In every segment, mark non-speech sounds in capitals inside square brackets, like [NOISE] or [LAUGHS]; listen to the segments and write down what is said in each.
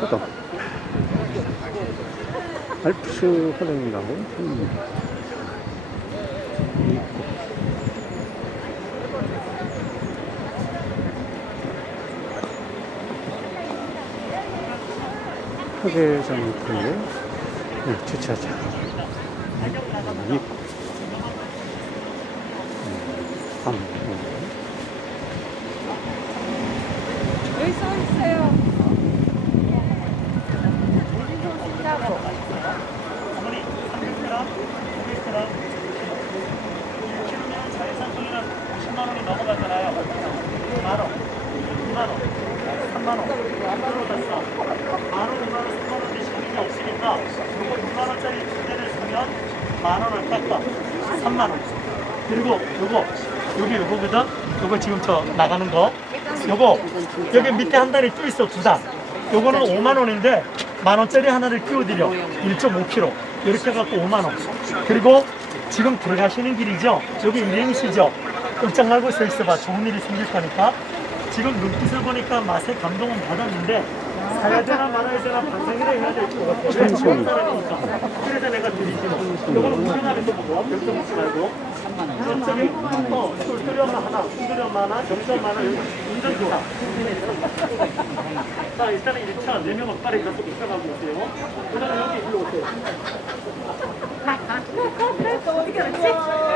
호덕 알프스 호덕이라고 표현합니다 화계장 옆에 주차장 네, 네, 있고 네, 밤 네. 만원갔 만원, 2만원, 3만원 내신 분이 없으니까 요거 고 6만원짜리 주제를 주면 만원을 깎아 3만원 그리고 요거 여기 요거거다 요거 지금 저 나가는 거 요거 여기 밑에 한 단에 끼 있어 두단 요거는 5만원인데 만원짜리 하나를 끼워드려 1.5kg 이렇게 갖고 5만원 그리고 지금 들어가시는 길이죠 여기 일행시죠 깜짝 말고 서 있어봐 좋은 일이 생길 거니까 지금 눈빛을 보니까 맛에 감동은 받았는데 사야 되나 말아야 되나 반성이라 해야 될 것 같아요. 그래서 내가 드리지 이걸 운전하면서 먹어. 별도 지 말고. 점점이 어, 쫄쫄이 엄 하나, 쫄쫄이 엄 하나, 점점 하나, 운전 좋다. 자, 일단은 1차 4명은 빨리 가서 붙여가고 오세요. 그다음 여기 [LAUGHS] [LAUGHS] 이리. 오세요. [LAUGHS] 어떻게 하지? <알지? 웃음>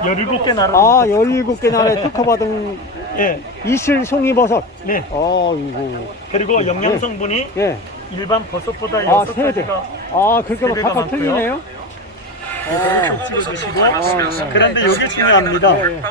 17개 나라로. 아, 보습하셨습니다. 17개 나라에 특허받은 [LAUGHS] 예. 이슬 송이버섯. 네. 아, 이거. 그리고 영양성분이 예. 일반 버섯보다 아, 세가지 세대. 아, 그렇게 막 각각 많고요. 틀리네요? 아, 아, 아, 아 그런데 네. 여기 중요합니다. 오빠 예. 아, 네. 아,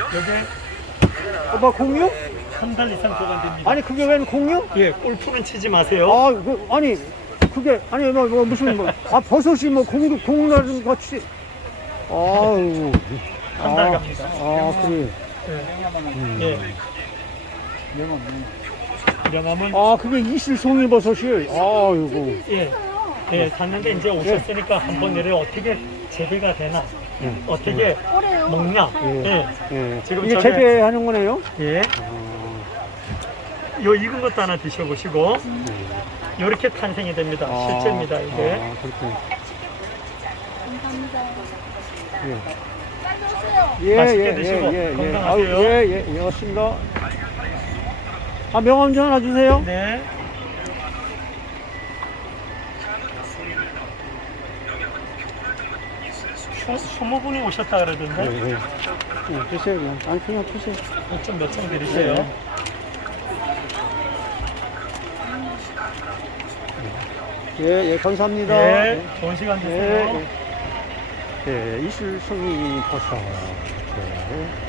네. 아, 아, 아, 공유? 한 달 이상 보관됩니다. 아니 그게 왜 공유? 예, 골프는 치지 마세요. 아, 그, 아니 그게 아니 뭐, 무슨 뭐, 아 버섯이 뭐 공유 공유라는 같이 아우. 네. 한달 아, 갑니다. 아, 명함. 그래. 예. 네. 음. 네. 예. 명함은? 아, 그게 이실 송일버섯이. 아, 이거. 예. 예, 샀는데 이제 오셨으니까 네. 한번 내려 어떻게 재배가 되나? 네. 네. 네. 어떻게 네. 먹냐? 예. 네. 예. 네. 네. 네. 지금 이게 재배하는 거네요? 예. 네. 네. 어. 요 익은 것도 하나 드셔보시고 음. 네. 렇게 탄생이 됩니다 아, 실제입니다 이게 아, 그렇군요. 니다 예. 예, 맛있게 예, 드시고 예, 예, 건강하세요. 아, 예, 예, 예, 반갑습니다. 아 명함전 하나 주세요. 네. 수모분이 오셨다 그러던데. 예, 예. 예, 주세요, 그냥. 예. 아니, 그냥 주세요. 좀몇장 드리세요. 예. 예, 예. 감사합니다. 예, 예. 좋은 시간 되세요. 예, 예. 对，艺术性颇强。Okay.